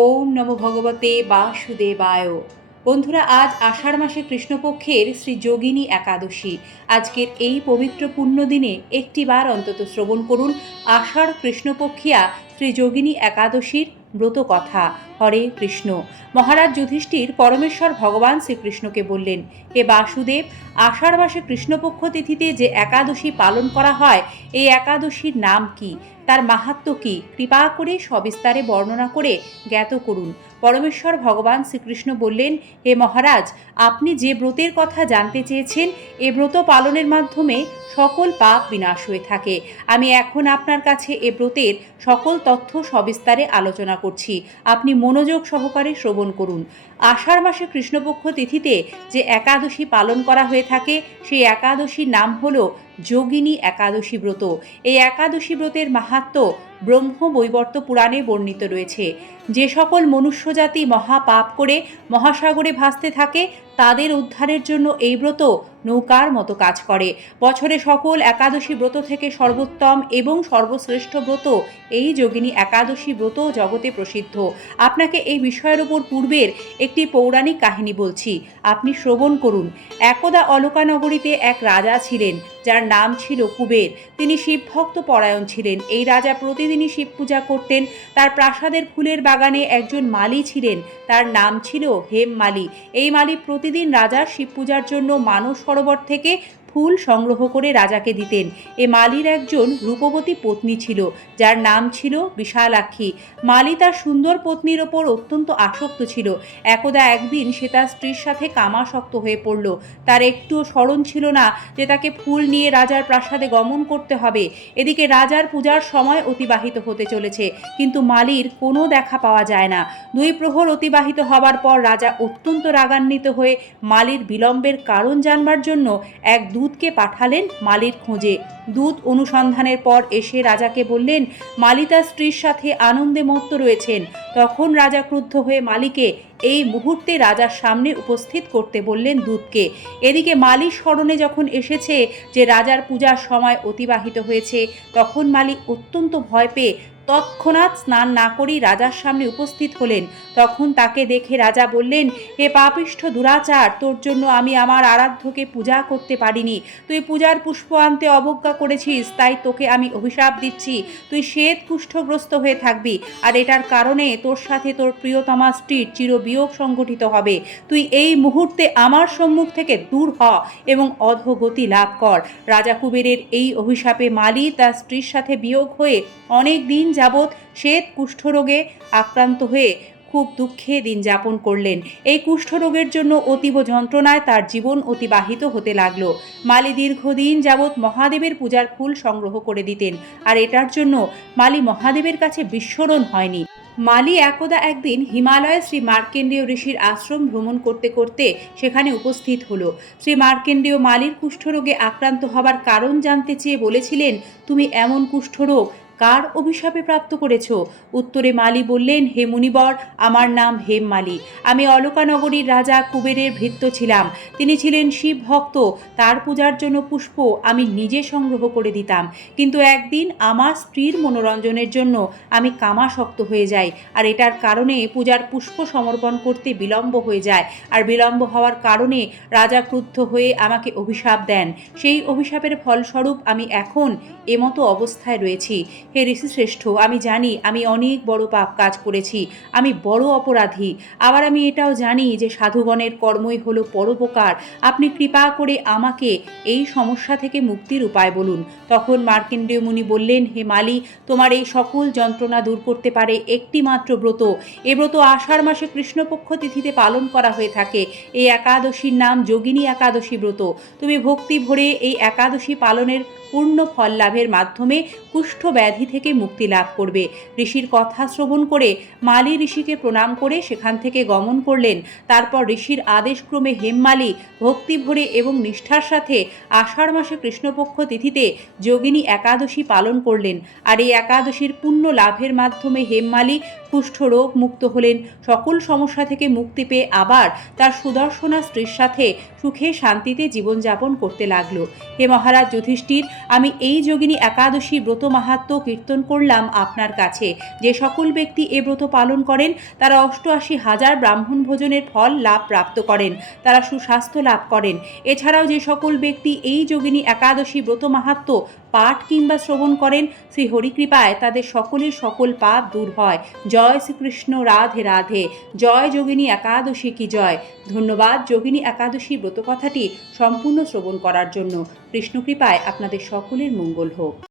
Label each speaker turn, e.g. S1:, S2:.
S1: ওম নমো ভগবতে বাসুদেবায়। বন্ধুরা, আজ আষাঢ় মাসে কৃষ্ণপক্ষের শ্রী যোগিনী একাদশী। আজকের এই পবিত্র পুণ্যদিনে একটিবার অন্তত শ্রবণ করুন আষাঢ় কৃষ্ণপক্ষিয়া শ্রী যোগিনী একাদশীর ব্রত কথা, হরে কৃষ্ণ। মহারাজ যুধিষ্ঠির পরমেশ্বর ভগবান শ্রীকৃষ্ণকে বললেন, হে বাসুদেব, আষাঢ় মাসে কৃষ্ণপক্ষ তিথিতে যে একাদশী পালন করা হয়, এই একাদশীর নাম কি? তার মাহাত্ম কি? কৃপা করে সবিস্তারে বর্ণনা করে জ্ঞাত করুন। পরমেশ্বর ভগবান শ্রীকৃষ্ণ বললেন, হে মহারাজ, আপনি যে ব্রতের কথা জানতে চেয়েছেন, এ ব্রত পালনের মাধ্যমে সকল পাপ বিনাশ হয়ে থাকে। আমি এখন আপনার কাছে এ ব্রতের সকল তথ্য সবিস্তারে আলোচনা করছি। আপনি মনোযোগ সহকারে শ্রবণ করুন। আষাঢ় মাসে কৃষ্ণপক্ষ তিথিতে যে একাদশী পালন করা হয়ে থাকে, সেই একাদশীর নাম হলো যোগিনী একাদশী ব্রত। এই একাদশী ব্রতের মাহাত্ম ব্রহ্ম বৈবর্ত পুরাণে বর্ণিত রয়েছে। যে সকল মনুষ্যজাতি মহাপাপ করে মহাসাগরে ভাসতে থাকে, তাদের উদ্ধারের জন্য এই ব্রত নৌকার মতো কাজ করে। বছরে সকল একাদশী ব্রত থেকে সর্বোত্তম এবং সর্বশ্রেষ্ঠ ব্রত, এই যোগিনী একাদশী ব্রত জগতে প্রসিদ্ধ। আপনাকে এই বিষয়ের উপর পূর্বের একটি পৌরাণিক কাহিনী বলছি। আপনি শ্রবণ করুন। একদা অলকানগরীতে এক রাজা ছিলেন, যার নাম ছিল কুবের। তিনি শিবভক্ত পরায়ণ ছিলেন। এই রাজা প্রতিদিনই শিব পূজা করতেন। তার প্রাসাদের ফুলের বাগানে একজন মালি ছিলেন। তার নাম ছিল হেম মালি এই মালি প্রতিদিন রাজার শিব পূজার জন্য মানস সরোবর থেকে ফুল সংগ্রহ করে রাজাকে দিতেন। এ মালির একজন রূপবতী পত্নী ছিল, যার নাম ছিল বিশালাক্ষী। মালি তার সুন্দর পত্নীর ওপর অত্যন্ত আসক্ত ছিল। একদা একদিন সে তার স্ত্রীর সাথে কামাসক্ত হয়ে পড়ল। তার একটুও স্মরণ ছিল না যে তাকে ফুল নিয়ে রাজার প্রাসাদে গমন করতে হবে। এদিকে রাজার পূজার সময় অতিবাহিত হতে চলেছে, কিন্তু মালির কোনো দেখা পাওয়া যায় না। দুই প্রহর অতিবাহিত হবার পর রাজা অত্যন্ত রাগান্বিত হয়ে মালির বিলম্বের কারণ জানবার জন্য এক দূতকে পাঠালেন মালির খোঁজে। দূত অনুসন্ধানের পর এসে রাজাকে বললেন মালি তার স্ত্রীর সাথে আনন্দে মত্ত রয়েছেন। তখন রাজা ক্রুদ্ধ হয়ে মালিকে এই মুহূর্তে রাজার সামনে উপস্থিত করতে বললেন দূতকে এদিকে মালি স্মরণে যখন এসেছে যে রাজার পূজার সময় অতিবাহিত হয়েছে, তখন মালি অত্যন্ত ভয় পেয়ে তৎক্ষণাৎ স্নান না করেই রাজার সামনে উপস্থিত হলেন। তখন তাকে দেখে রাজা বললেন, হে পাপিষ্ঠ দুরাচার, তোর জন্য আমি আমার আরাধ্যকে পূজা করতে পারিনি। তুই পূজার পুষ্প আনতে অবজ্ঞা করেছিস, তাই তোকে আমি অভিশাপ দিচ্ছি। তুই শ্বেত কুষ্ঠগ্রস্ত হয়ে থাকবি, আর এটার কারণে তোর সাথে তোর প্রিয়তমা স্ত্রীর চিরবিয়োগ সংগঠিত হবে। তুই এই মুহূর্তে আমার সম্মুখ থেকে দূর হ এবং অধোগতি লাভ কর। রাজা কুবেরের এই অভিশাপে মালি তার স্ত্রীর সাথে বিয়োগ হয়ে অনেক দিন যাবৎ শ্বেত কুষ্ঠরোগে আক্রান্ত হয়ে খুব দুঃখে দিন যাপন করলেন। এই কুষ্ঠরোগের জন্য অতীব যন্ত্রণায় তার জীবন অতিবাহিত হতে লাগল। মালি দীর্ঘদিন যাবৎ মহাদেবের পূজার ফুল সংগ্রহ করে দিতেন, আর এটার জন্য মালি মহাদেবের কাছে বিস্মরণ হয়নি। মালি একদা একদিন হিমালয়ে শ্রী মার্কেন্ডীয় ঋষির আশ্রম ভ্রমণ করতে করতে সেখানে উপস্থিত হলো। শ্রী মার্কেন্ডীয় মালির কুষ্ঠরোগে আক্রান্ত হবার কারণ জানতে চেয়ে বলেছিলেন, তুমি এমন কুষ্ঠরোগ কার অভিশাপে প্রাপ্ত করেছ? উত্তরে মালি বললেন, হে মুনিবর, আমার নাম হেম মালি। আমি অলকানগরীর রাজা কুবেরের ভৃত্য ছিলাম। তিনি ছিলেন শিব ভক্ত। তার পূজার জন্য পুষ্প আমি নিজে সংগ্রহ করে দিতাম। কিন্তু একদিন আমার স্ত্রীর মনোরঞ্জনের জন্য আমি কামাসক্ত হয়ে যাই আর এটার কারণে পূজার পুষ্প সমর্পণ করতে বিলম্ব হয়ে যায়। আর বিলম্ব হওয়ার কারণে রাজা ক্রুদ্ধ হয়ে আমাকে অভিশাপ দেন। সেই অভিশাপের ফলস্বরূপ আমি এখন এমতো অবস্থায় রয়েছি। হে ঋষিশ্রেষ্ঠ আমি জানি আমি অনেক বড় পাপ কাজ করেছি, আমি বড় অপরাধী। আবার আমি এটাও জানি যে সাধুগণের কর্মই হলো পরোপকার। আপনি কৃপা করে আমাকে এই সমস্যা থেকে মুক্তির উপায় বলুন। তখন মার্কেন্ডীয় মুনি বললেন, হে মালি, তোমার এই সকল যন্ত্রণা দূর করতে পারে একটি মাত্র ব্রত। এ ব্রত আষাঢ় মাসে কৃষ্ণপক্ষ তিথিতে পালন করা হয়ে থাকে। এই একাদশীর নাম যোগিনী একাদশী ব্রত। তুমি ভক্তি ভরে এই একাদশী পালনের পূর্ণ ফল লাভের মাধ্যমে কুষ্ঠ ব্যাধি থেকে মুক্তি লাভ করবে। ঋষির কথা শ্রবণ করে মালি ঋষিকে প্রণাম করে সেখান থেকে গমন করলেন। তারপর ঋষির আদেশক্রমে হেমমালি ভক্তি ভরে এবং নিষ্ঠার সাথে আষাঢ় মাসে কৃষ্ণপক্ষ তিথিতে যোগিনী একাদশী পালন করলেন। আর এই একাদশীর পুণ্য লাভের মাধ্যমে হেমমালি কুষ্ঠরোগ মুক্ত হলেন। সকল সমস্যা থেকে মুক্তি পেয়ে আবার তার সুদর্শনা স্ত্রীর সাথে সুখে শান্তিতে জীবনযাপন করতে লাগল। হে মহারাজ যুধিষ্ঠির আমি এই যোগিনী একাদশী ব্রত মাহাত্ম কীর্তন করলাম আপনার কাছে। যে সকল ব্যক্তি এ ব্রত পালন করেন, তারা অষ্টআশি হাজার ব্রাহ্মণ ভোজনের ফল লাভ প্রাপ্ত করেন, তারা সুস্বাস্থ্য লাভ করেন। এছাড়াও যে সকল ব্যক্তি এই যোগিনী একাদশী ব্রত মাহাত্ম পাঠ কিংবা শ্রবণ করেন, শ্রী হরিকৃপায় তাদের সকলের সকল পাপ দূর হয়। জয় শ্রীকৃষ্ণ, রাধে রাধে। জয় যোগিনী একাদশী কি জয়? ধন্যবাদ যোগিনী একাদশী ব্রত কথাটি সম্পূর্ণ শ্রবণ করার জন্য। কৃষ্ণকৃপায় আপনাদের সকলের মঙ্গল হোক।